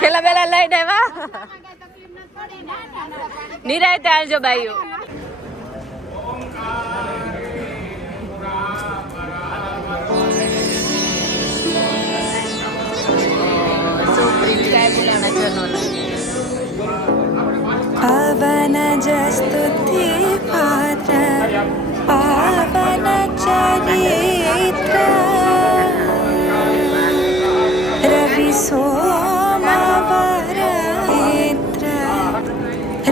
ખેલા બેલા લઈને આવ્યા નિરાયતે આવજો બાઈઓ. पावन जस्तुति पात्र पावन चरित्र रवि सोमवर नेत्र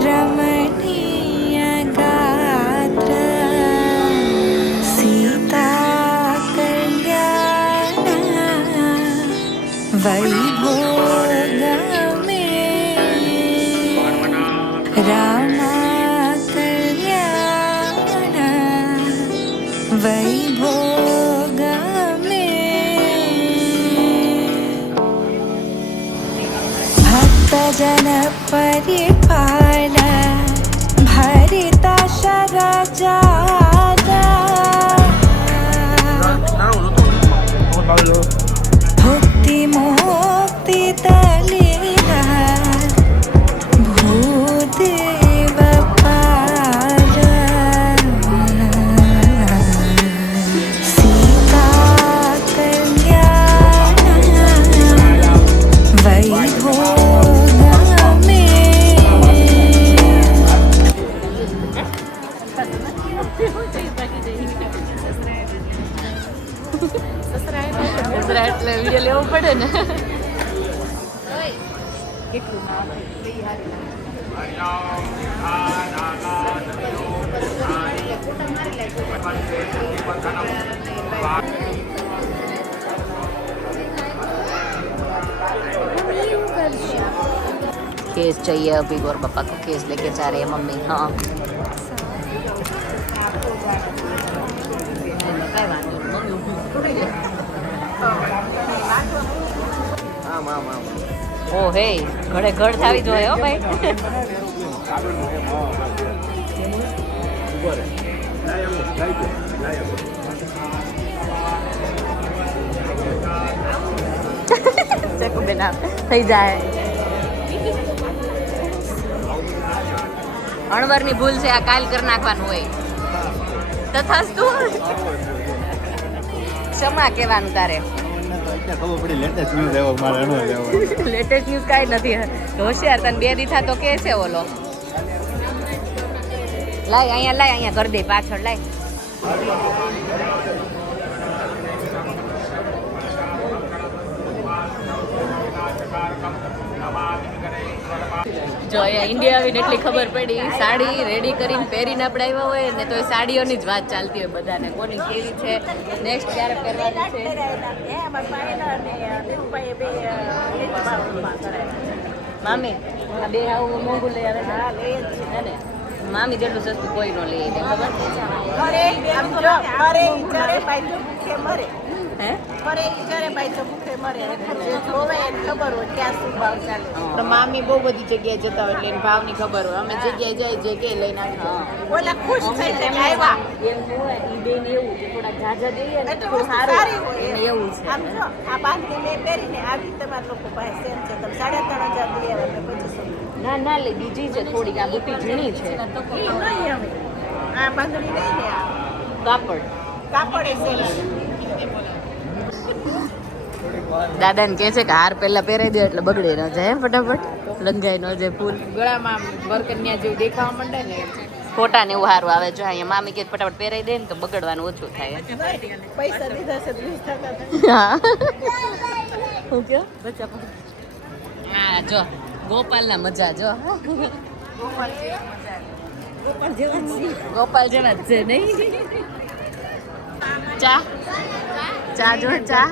रमणीय गात्र सीता कल्याण वैभोग रामा कल्याण वैभोग भक्तजन परिपाल भरिता शरजादा भुक्ति मुक्ति दलीला भूदेव पाल सीता कल्याण वैभोग એટલે વિડીયો લેવો પડે ને. केस चाहिए अभी और पापा को केस लेके जा रहे हैं मम्मी. हाँ ઓ હે ઘડે ઘડ થાવી જોઈએ હો ભાઈ. ચકુ બેન થઈ જાય. અણવરની ભૂલ છે, આ કાલ કરી નાખવાનું હોય. તથાસ્તુ ક્ષમા કહેવાનું તારે. લેટેસ્ટ ન્યૂઝ કાંઈ નથી. હોશિયાર તને 2 દી થા તો કે છે ઓલો. લાય અહીંયા કરી દે પાછળ લાય. જો અહીંયા ઇન્ડિયા આવીને એટલી ખબર પડી, સાડી રેડી કરીને પહેરીને આપણે આવ્યા હોય ને તો એ સાડીઓની જ વાત ચાલતી હોય બધાને, કોની કેવી છે, નેક્સ્ટ ક્યારે પહેરવાની છે. મામી આ બે આવું મોંઘું લઈ આવે છે ને, મામી જેટલું સસ્તું કોઈ ન લઈ દે ખબર. મામી બહુ બધી જગ્યાએ જતા હોય એટલે એને ભાવની ખબર હોય. અમે જગ્યાએ જાય જે કે લઈને ઓલા ખુશ થઈ જાય આવ્યા એમ હોય ઈ બેન એવું કે થોડા ઝાઝા દઈએ ને તો સારું એવું છે. આમ જો આ બાંધણી મેં પહેરીને આવી તમારા લોકો પાસે સેમ છે. તમે 3,500 લઈ આવે 2500 ના ના લે બીજી છે થોડીક, આ બુટી ઝીણી છે. આ બાંધણી નહીં ને કાપડ એ સેલ. દાદાને કહે છે કે હાર પહેલા પહેરાઈ દે એટલે બગડે ન જાય, ફટાફટ લંગાઈ ન જાય ફૂલ. ગળામાં વરકન્યા જેવું દેખાવા માંડે ને ફોટા ને એવું સારું આવે. જો અહીંયા મામી કે ફટાફટ પહેરાઈ દે ને તો બગડવાનું ઓછું થાય. પૈસા દીધા છે હા હું કયો બચ્ચા હા જો ગોપાલના મજા જો. ગોપાલ જેવા જ છે નહીં. ચા જો ચા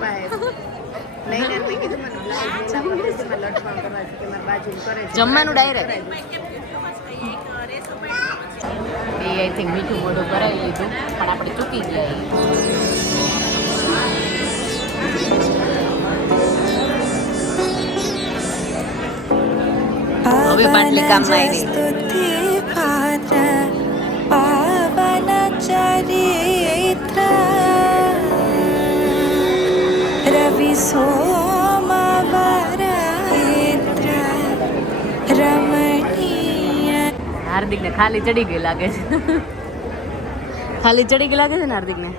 જમવાનું ડાયરેક્ટ. એ આઈ થિંક મીઠું મોઢું કરાવી લીધું પણ આપણે ચૂકી ગયા. હવે પાટલી કામમાં આવી. पावन चरित्र रवि सोमवर नेत्र હાર્દિકને ખાલી ચડી ગઈ લાગે છે. ખાલી ચડી ગઈ લાગે છે ને હાર્દિકને.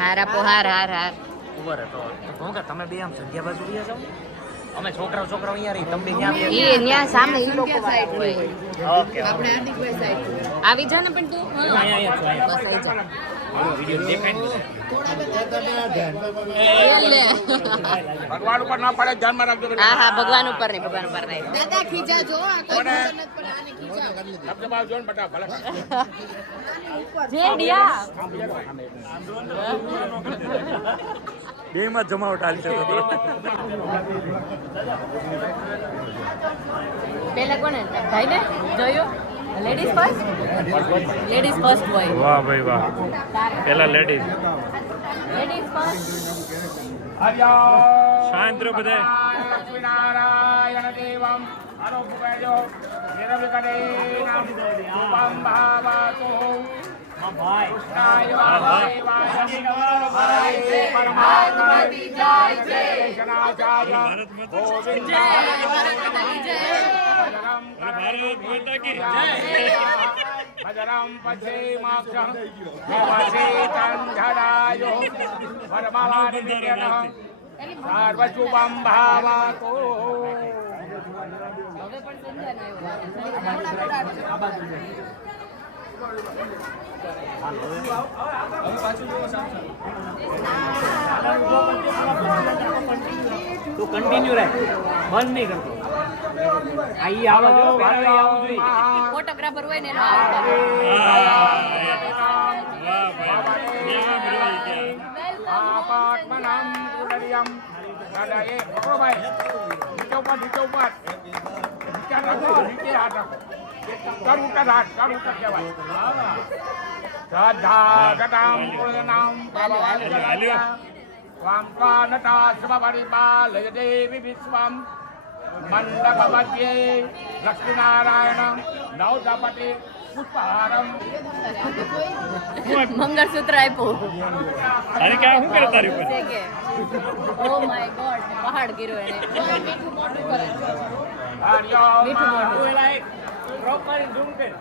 હાર આપો, હાર હાર હાર. ઉભો રહે તો હું કે તમે બે આમ સંધ્યા બાજુ રહ્યા છો? અમે છોકરાઓ અહીંયા રહી, તમે બે ન્યા બે. એ ન્યા સામે ઈ લોકો સાઈડ હોય. ઓકે આપણે હાર્દિકભાઈ સાઈડ આવી જા ને પણ તું. અહીંયા બસ આવી જા. હાલો વિડિયો દેખાય ને લે. ભગવાન ઉપર ના પડે, ધ્યાનમાં રાખજો. હા હા, ભગવાન ઉપર નહીં, ભગવાન ઉપર નહીં. દાદા ખીજા જો આ કોઈ કોને? ખબર નથી પડે, આને ખીજા. ધબધબા જોઈને બટા ભલે. જેડિયા. બેમાં જમાવટ હાલી છે તો પેલા કોને ભાઈ ને જોયું? Ladies first. લેડીઝ ફર્સ્ટ હોય. વાહ ભાઈ વાહ. પેલા લેડીઝ લેડીઝ ફર્સ્ટ. શાંત રહો બધા. લક્ષ્મીનારાયણ દેવમ અનુભવજો નિરવિકટેનામ રૂપમ ભાવાતો કૃષ્ણાય વાસુદેવાય નમઃ પરમાત્મા કી જય જય કૃષ્ણાચાર્ય ગોવિંદાય ભજરમ પછેમાક્ષં દેવસેતં ધરાયો પરમાનંદેન સર્વશુભમ ભાવાતો. હવે પણ સંધ્યા ના તું કન્ટિન્યુ રાખ, બંધ નહીં કરતો. આઈ આવો જો પેલા આવું જોઈએ. ફોટોગ્રાફર હોય ને એનો આપાત્મનં પુનરિયમ હૃદયે પકડો ભાઈ, નીચે ઉપર નીચે ઉપર નીચે રાખો, નીચે હાથ રાખો, કર ઉતર હાથ, કર ઉતર કહેવાય. શ્રદ્ધા ગતામ પૂર્ણનામ સ્વામ કાનતા સ્વપરિપાલય દેવી વિશ્વમ મંડપ મધ્યે લક્ષ્મીનારાયણ નવદપતિ પુષ્પહારમ. મંગળસૂત્ર આપ્યું. અરે ક્યાં શું કરે તારી ઉપર? છે કે ઓ માય ગોડ, પહાડ ગીરો એને. મીઠું મોટું કરે. મીઠું મોટું. પ્રોપર ઝૂમ કર.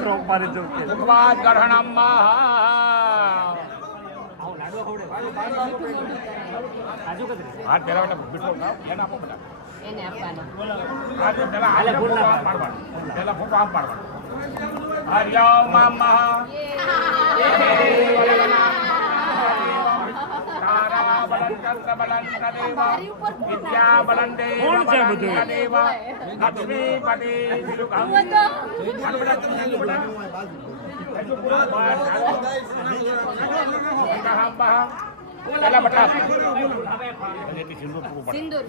પ્રોપર ઝૂમ કર. ભગવાન ગ્રહણમ મહા. હાથ પહેરાવ એટલે મીઠો ખાઓ, એને આપો બધા. એને આપવાનો. હાથ પહેલા હાલે ફોટો આમ પાડવાનો. પહેલા ફોટો આમ પાડવાનો. હરિઓમ મહા. તારા બલંતંત્ર બલંત દેવ વિદ્યા બલંતે કોણ છે આ બધું? દેવ લક્ષ્મીપતિ વિલુકમ. પેલા બટા સિંદૂર.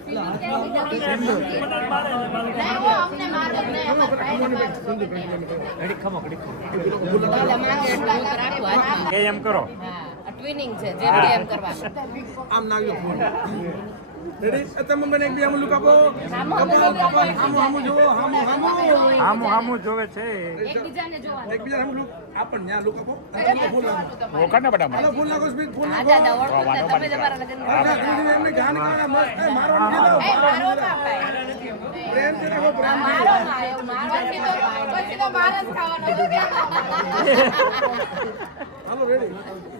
ઘડીક ખમો, ઘડીક ખમો. રાખવું હાથમાં. કે એમ કરો. હા, આ ટ્વિનિંગ છે, જેમ કે એમ કરવાનું. આમ નાખ્યો ફોન. રેડી? તમે મને એક બે આમ લુક આપો. હામું જુઓ, હામું. હામું હામું જોવે છે. એકબીજાને જોવાનું. એકબીજા હામું લુક આપણ ન્યા લુક આપો. ફૂલ નાખો. ઓળખાણ ને બટા મારો. ફૂલ નાખો સ્પીડ, ફૂલ હા નાખો. દાદા, ઓળખો જ ને, તમે જ અમારા લગ્નમાં. એમને ધ્યાન કરો મસ્ત. એ મારો નથી દો. પ્રેમ થી રાખો, પ્રેમ થી. હાલો રેડી.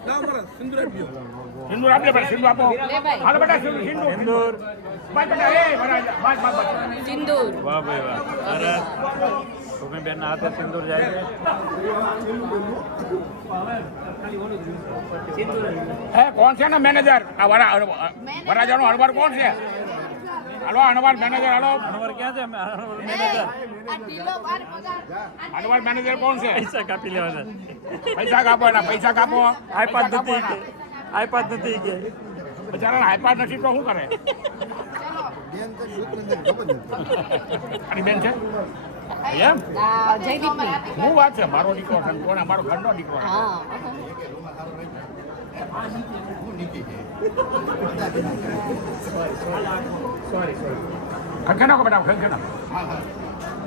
લાવ મારા સિંદૂર આપજો. સિંદૂર આપજો બેટા, સિંદૂર આપો. લે ભાઈ. હાલો બેટા સિંદૂર. સિંદૂર. બસ બેટા, એ બરાબર. બસ બસ બસ. સિંદૂર. વાહ ભાઈ વાહ. અરે સુમી બેન ના હાથે સિંદૂર જાય છે. હે કોણ છે ને મેનેજર? આ વરાજાનો હળવાર કોણ છે? હાલો અણવાર મેનેજર, હાલો અનવર ક્યાં છે? અનવર મેનેજર. અણવાર મેનેજર કોણ છે? પૈસા કાપી લેવાના. પૈસા કાપો એના, પૈસા કાપો. આઈપાડ નથી કે આઈપાડ નથી કે બિચારા આઈપાડ નથી તો શું કરે? આની બેન છે એમ? જયદીપની. શું વાત છે? મારો દીકરો છે, કોણ? મારો ઘરનો દીકરો છે. હા. ખંખે નાખો બેટા, ખંખે નાખો.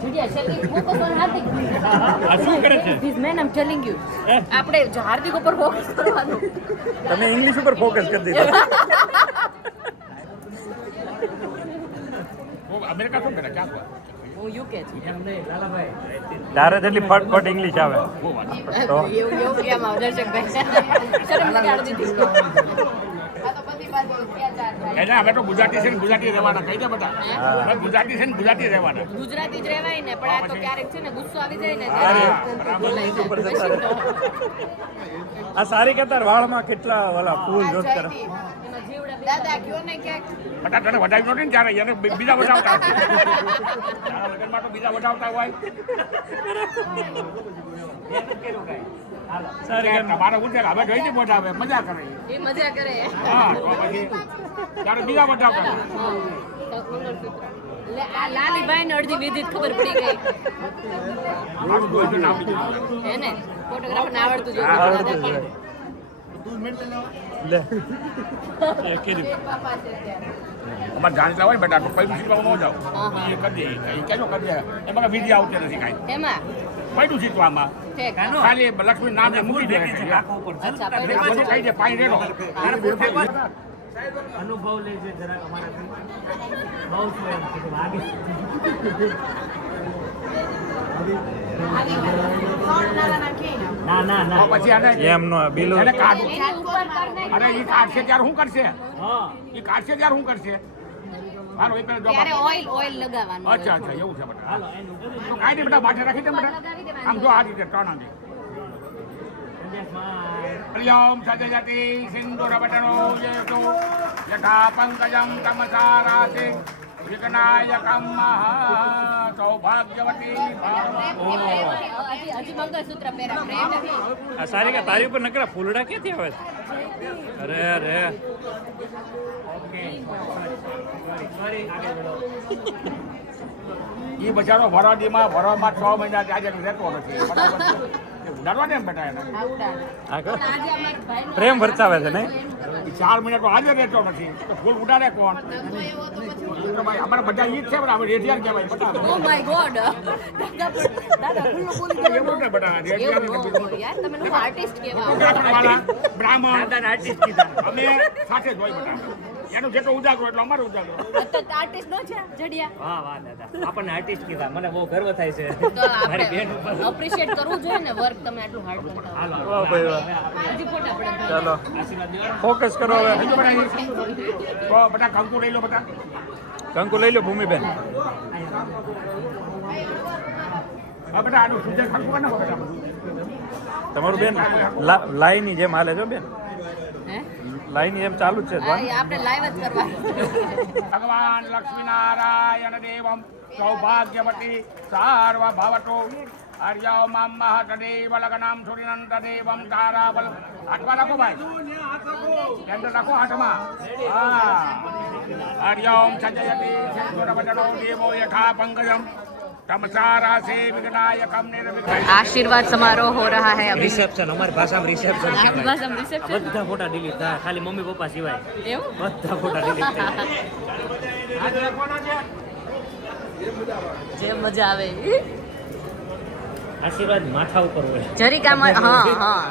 જુડિયા શેલી ફોકસ ઓન હાર્દિક આ શું કરે છે ધીસ મેન આમ ટેલિંગ યુ આપણે હાર્દિક ઉપર ફોકસ કરવાનું તમે ઇંગ્લિશ ઉપર ફોકસ કરી દીધું वो अमेरिका तो मेरा क्या हुआ હું યુકે છું તારે જેટલી ફટ ઇંગ્લિશ આવે वो वाला તો એવું કેમ આવ દર્શકભાઈ શરમ લગાડી દીધી આ તો બધી બાજુ ક્યાં ચાર થાય कहना हमें तो गुजराती से गुजराती रहवाना कही दे बता मैं गुजराती से गुजराती रहवाना ગુજરાતી જ રહેવાય ને પણ આ તો ક્યારેક છે ને ગુસ્સો આવી જાય ને અરે, ત્યારે બોલાઈ જાય. ઉપર જતા રહે. આ સારી કતાર વાળમાં કેટલા ઓલા ફૂલ જોત કરે એમાં જીવડા દાદા કયો ને ક્યાંક बता तने वडाई नो नहीं जा रही है बीजा वडावता लगन में तो बीजा वडावता हुआ સારી કતાર તમારે ઉઠે હવે જોઈ ને વડાવે મજા કરે એ મજા કરે હા તો પછી તારે બીજા વડાવતા તો મંગળસૂત્ર. લે આ લાલીભાઈ ને અડધી વિધિ ખબર પડી ગઈ મારું જોઈ નામ લીધું હે ને ફોટોગ્રાફર ને આવડતું જો આવડતું જ હોય. લે એ કરી પાપા છે ત્યારે. અમારે જાણીતા હોય બેટા તો પૈસું શીખવા ન જાવ હા, હા. એ કરી દે એ કેજો કરી દે એમાં વિધિ આવતી નથી કાંઈ એમાં પૈસું શીખવામાં ઠેક ખાલી લક્ષ્મી નામ ને મૂકી દે અચ્છા પછી પછી કહી દે પાણી રેડો અનુભવ લેજે જરાક અમારાથી બહુ સ્વયં છે કે આગે ના ના ના પછી આને એમનો બિલો એને કાઢ એની ઉપર કર નાખ. અરે એ કાઢશે ત્યારે શું કરશે હા એ કાઢશે ત્યારે શું કરશે હાલો એ પેલા ત્યારે જવાબ ઓઇલ લગાવવાનું અચ્છા અચ્છા એવું છે બેટા હાલો એનું તો કાંઈ નહીં બેટા માથે રાખી દે બેટા આમ જો આ રીતે ત્રણ આંગે પ્રિયમ સજયતિ સિંદુરવટનો યેતો યથા પંકજમ તમસારાસે વિઘ્નાયકમ મહા સૌભાગ્યવતી હજી મંગળસૂત્ર પહેરા પ્રેમ આ સારી કે તારી ઉપર નકરા ફૂલડા ક્યાંથી આવે છે? અરે અરે એ બચારો વરાડીમાં 6 મહિના આજે રહેતો નથી બરાબર છે? ડરવા દે એમ બેટા એને આ કો આજે અમારા ભાઈ પ્રેમ વર્તાવે છે નહીં એ 4 મહિના તો આજે રહેતો નથી તો ફૂલ ઉડાડે કોણ એ તો ભાઈ અમારા બધા ઈ જ છે પણ આપણે રેડિયાર કહેવાય બેટા ઓ માય ગોડ દાદા ખુલ્લું બોલી એવું છે બેટા રેડિયાર એવું ન હોય યાર તમે લોકો આર્ટિસ્ટ કેવા બ્રાહ્મણ આર્ટિસ્ટ કીધા અમે સાથે જ હોય બેટા એનું જેટલો ઉજાગરો એટલો અમારો ઉજાગરો તો આર્ટિસ્ટ નો છે જડિયા વાહ વાહ દાદા આપણને આર્ટિસ્ટ કીધા મને બહુ ગર્વ થાય છે તો આપણે અપ્રિશિએટ કરવું જોઈએ ને વર્ક તમે આટલું હાર્ડ કરતા હો વાહ ભાઈ વાહ હજી ફોટા પડે ચાલો ફોકસ કરો હવે બીજું બેટા તો બેટા કંકુ લઈ લો બેટા કંકુ લઈ લો ભૂમિબેન હા બેટા આનું સુજે કંકુ ના બેટા તમારું બેન લાઈની જેમ હાલે છો બેન હે લાઈની જેમ ચાલુ જ છે હા એ આપણે લાઈવ જ કરવા ભગવાન લક્ષ્મીનારાયણ દેવમ સૌભાગ્યવતી સાર્વભવતો હરિયો મમ મહતદેવ લગ્નમ સુરિનંત દેવમ તારાબલ હાથમાં રાખો ભાઈ કેન્દ્ર રાખો હાથમાં હા હરિયોમ સજયતિ સિંધુરવદનો દેવો યથા પંકજમ तमसारा से विघ्नायकम निर्विघ्न आशीर्वाद समारोह हो रहा है अभी રિસેપ્શન અમારી ભાષામાં રિસેપ્શન आपकी भाषा में रिसेप्शन બધા ફોટા ડિલીટ થાય ખાલી મમ્મી પપ્પા સિવાય એવું બધા ફોટા ડિલીટ થાય જે મજા આવે આશીર્વાદ માથા ઉપર હોય જરીક આમ હા હા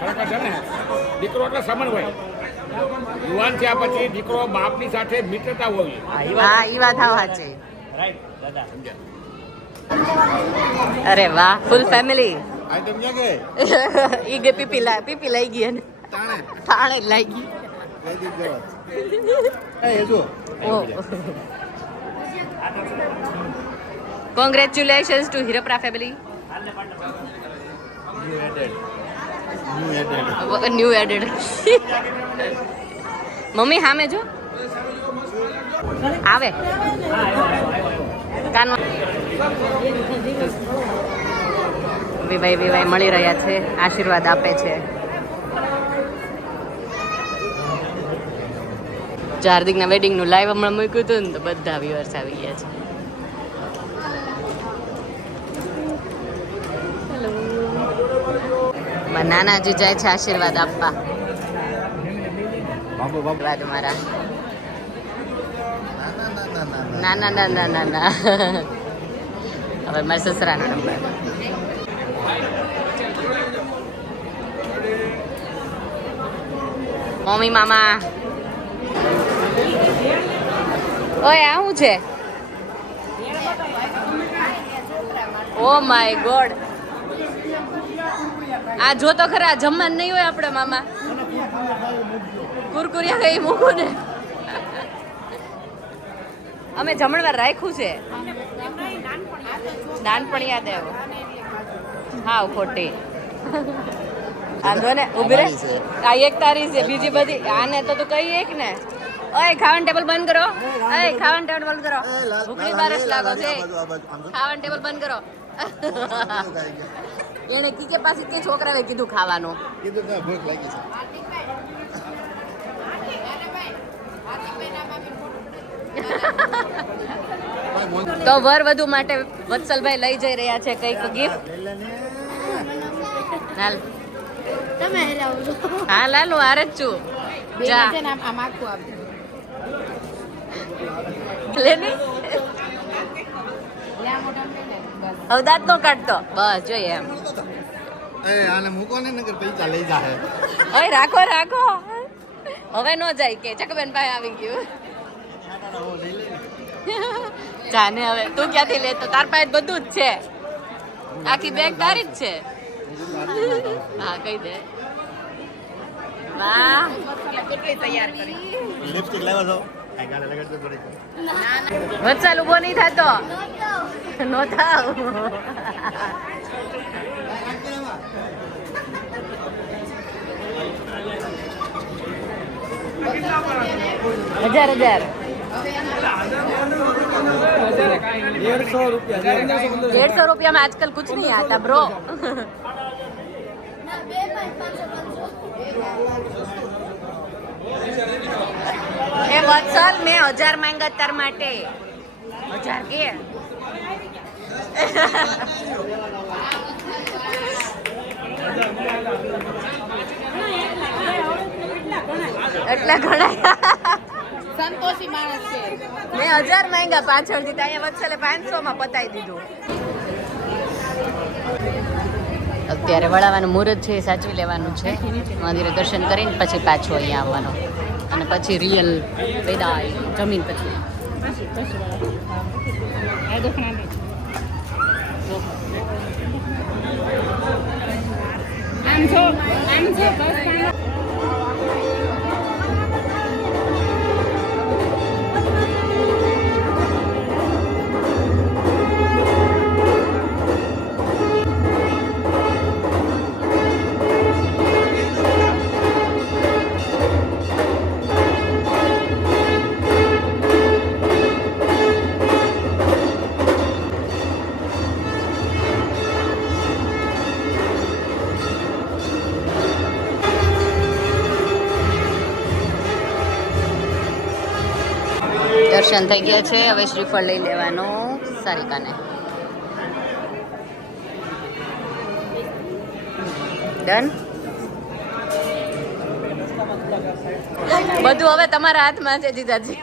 ખરેખર છે ને દીકરો એટલે સમન્વય યુવાન થયા પછી દીકરો બાપની સાથે મિત્રતા હોવી હા ઈ વાત હાવ સાચી રાઈટ દાદા અરે વાહ ફૂલ ફેમિલી આ તો ક્યાં ગયે ઈ ગે પીપી લઈ ગઈ ને થાણે જ લઈ ગઈ ઓ congratulations to Hirpara family new added mummy હામે જો આવે કાનમાં વિવાય મળી રહ્યા છે આશીર્વાદ આપે છે હાર્દિકના વેડિંગનું લાઈવ હમણાં મૂક્યું હતું ને તો બધા વ્યુઅર્સ આવી ગયા છે નાનાજી જાય છે આશીર્વાદ આપવા આશીર્વાદ મારા ના ના ના ના ના ના હવે મારા સસરાનો નંબર. મમ્મી મામા ઓય આ શું છે? ઓ માય ગોડ આ જો તો ખરા જમવાનું નહીં હોય આપણે મામા કુરકુરિયા કઈ મૂકું ને અમે જમણવાર રાખ્યું છે નાનપણ યાદ આવ્યો. હા ખોટી વાંધો ને ઉભી રે આ એક તારી છે બીજી બધી આને તો તું કહી એક ને ઓય ખાવાનું ટેબલ બંધ કરો ઓય ખાવાનું ટેબલ બંધ કરો ભૂખની બારસ લાગો છે ખાવાનું ટેબલ બંધ કરો. એને કીકે પાસે કે છોકરાએ કીધું ખાવાનું તો વર વધુ માટે વત્સલભાઈ લઈ જઈ રહ્યા છે કઈક ગિફ્ટ. હાલ તમે હેરાવજો હા લાલુ હારે જ છું જા છે ને આમ આખું આપજો લે ની લ્યા મોઢા લઈને બસ હવે દાંત નો કાઢતો બસ જોઈએ એમ આને મૂકો ને નકર પૈસા લઈ જાહે. ઓય રાખો રાખો હવે નો જાય કે ચકબેન ભાઈ આવી ગયું જાને હવે તું ક્યાંથી લેતો તાર પાસે બધું જ છે આખી બેગ તારી જ છે. હા કહી દે વાહ કેટલી તૈયાર કરી લિપસ્ટિક લાવ્યો છો આ ગાલે લગાડતો થોડીક. વત્સલ ઉભો નહીં થતો નો થાવ હજાર 150 रुपया में आजकल कुछ नहीं आता ब्रो. ए वत्सल मैं 1000 मांगा तार माटे 1000 के એટલા ઘણા સંતોષી માણસ છે મેં 1000 માંગ્યા પાછળથી તો અહીંયા વત્સલે 500 માં પતાવી દીધું. અત્યારે વળાવાનું મુહૂર્ત છે એ સાચવી લેવાનું છે મંદિરે દર્શન કરીને પછી પાછું અહીંયા આવવાનું અને પછી રિયલ વિદાય જમીન પછી દર્શન થઈ ગયા છે. હવે શ્રીફળ લઈ લેવાનું સારિકાને. ડન. બધું હવે તમારા હાથમાં છે જીજાજી.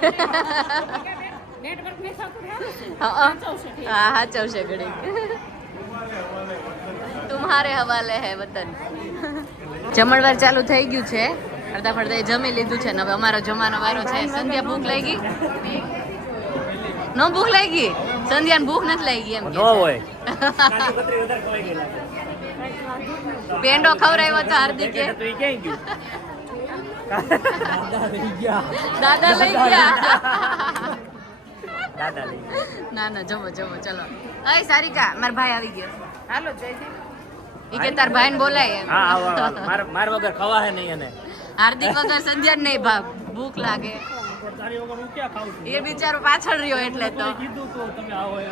હા હાચવશે ઘડી. તુમ્હારે હવાલે હે વતન. જમણવાર ચાલુ થઈ ગયું છે. અડધા ફડધા જમી લીધું છે ને હવે અમારો જમવાનો વારો છે. સંધ્યા ભૂખ લાગી? નો ભૂખ લાગી? સંધ્યાને ભૂખ નથી લાગી એમ કે હોય પેંડો ખવડાવ્યો તો હાર્દિકે. દાદા લઈ ગયા. ના ના જમો જમો ચલો. અય સારિકા માર ભાઈ આવી ગયો. હાલો જયદીપ ઈ કે તાર ભાઈને બોલાય એમ. હા માર વગર ખવા હે નહીં અને હાર્દિક વગર સંધ્યા નહીં ભાગ ભૂખ લાગે. તારી વગર હું ક્યાં ખાઉં છું? એ બિચારો પાછળ રહ્યો એટલે તો કીધું તો તમે આવો એમ.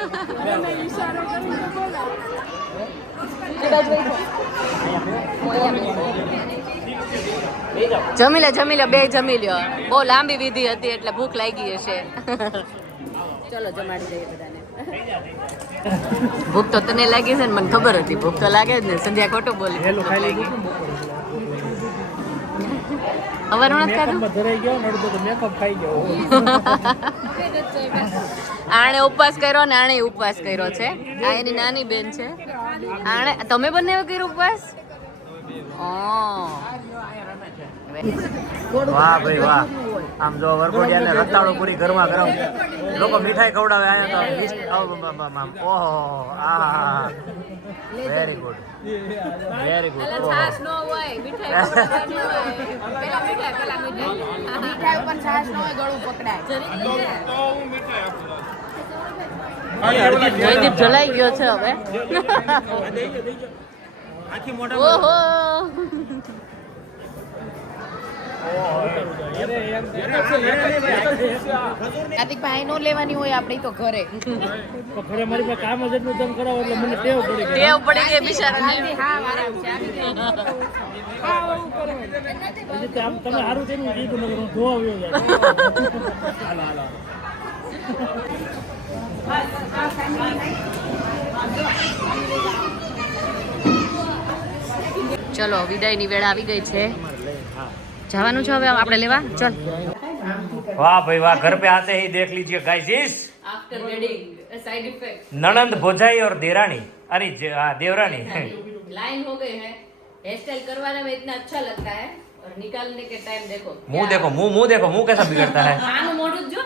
જમી લે બે જમી લ્યો. બહુ લાંબી વિધિ હતી એટલે ભૂખ લાગી હશે. ચલો જમાડી દઈએ બધાને. ભૂખ તો તને લાગી છે ને મને ખબર હતી. ભૂખ તો લાગે જ ને. સંધ્યા ખોટું બોલી. હવારનું નથી ખાધું મેકઅપમાં ધરાઈ ગયો ને અડધો તો મેકઅપ ખાઈ ગયો આણે ઉપવાસ કર્યો ને આણે ઉપવાસ કર્યો છે આ એની નાની બેન છે આણે તમે બંને કર્યો ઉપવાસ વાહ ભાઈ વાહ આમ જો વરઘોડિયાને રતાળો પૂરી ઘરમાં ગરમ લોકો મીઠાઈ ખવડાવે આયા તો ઓહો આ વેરી ગુડ વેરી ગુડ છાશ નો હોય મીઠાઈ પેલા મીઠાઈ મીઠાઈ ઉપર છાશ ન હોય ગળું પકડાય જયદીપ જલાઈ ગયો છે હવે ઓહો કાર્તિકભાઈ નો લેવાની હોય આપણે તો ઘરે ઘરે મારી પાસે કામ જ એટલું તમે કરાવો એટલે મને ટેવ પડી ગઈ ટેવ પડી ગઈ બિચારાને હા આરામ છે પછી આમ તમે સારું થઈને કીધું ને હું ધોવા આવ્યો જાય હાલો હાલો ચલો વિદાયની વેળા આવી ગઈ છે જવાનું છે હવે આપણે લેવા ચલ वाह भाई वाह घर पे आते ही देख लीजिए गाइस इस आफ्टर वेडिंग साइड इफेक्ट ननंद भोजाई और देरानी अरे देवरानी लाइन हो गए हैं हेयर स्टाइल करवाने में इतना अच्छा लगता है और निकालने के टाइम देखो मुंह देखो मुंह देखो मुंह कैसा बिगड़ता है આનું મોઢું જો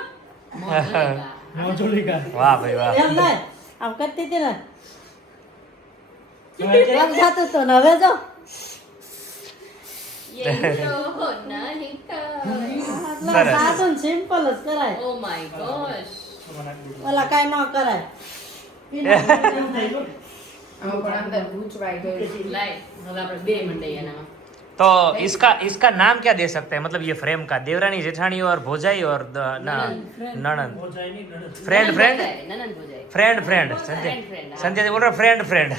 वाह भाई वाह આમ કરતી હતી ને કેમ થતું તો ને હવે જો ये तो नहीं था સરસ સાદું સિમ્પલ જ કરાય ओ माय गॉश ઓલા કાંઈ ન કરાય પણ અંદર ગૂંચવાઈ ગયું लाइट હવે આપણે બે મંડઈ એનામાં तो इसका नाम क्या दे सकते हैं मतलब ये फ्रेम का देवरानी जेठानी और भोजाई और ननंद फ्रेंड फ्रेंड નનન ભોજાઈ friend friend friend, Sandhya ji बोल रहे फ्रेंड फ्रेंड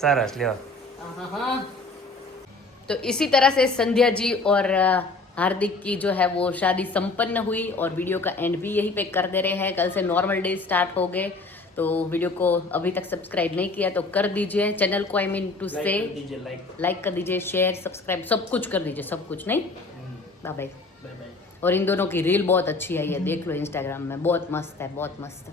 सरस लियो तो इसी तरह से संध्या जी और हार्दिक की जो है वो शादी संपन्न हुई और वीडियो का एंड भी यहीं पे कर दे रहे हैं कल से नॉर्मल डे स्टार्ट हो गए तो वीडियो को अभी तक सब्सक्राइब नहीं किया तो कर दीजिए चैनल को आई मीन टू से लाइक कर दीजिए शेयर सब्सक्राइब सब कुछ कर दीजिए सब कुछ नहीं बाय बाय और इन दोनों की रील बहुत अच्छी आई है देख लो इंस्टाग्राम में बहुत मस्त है बहुत मस्त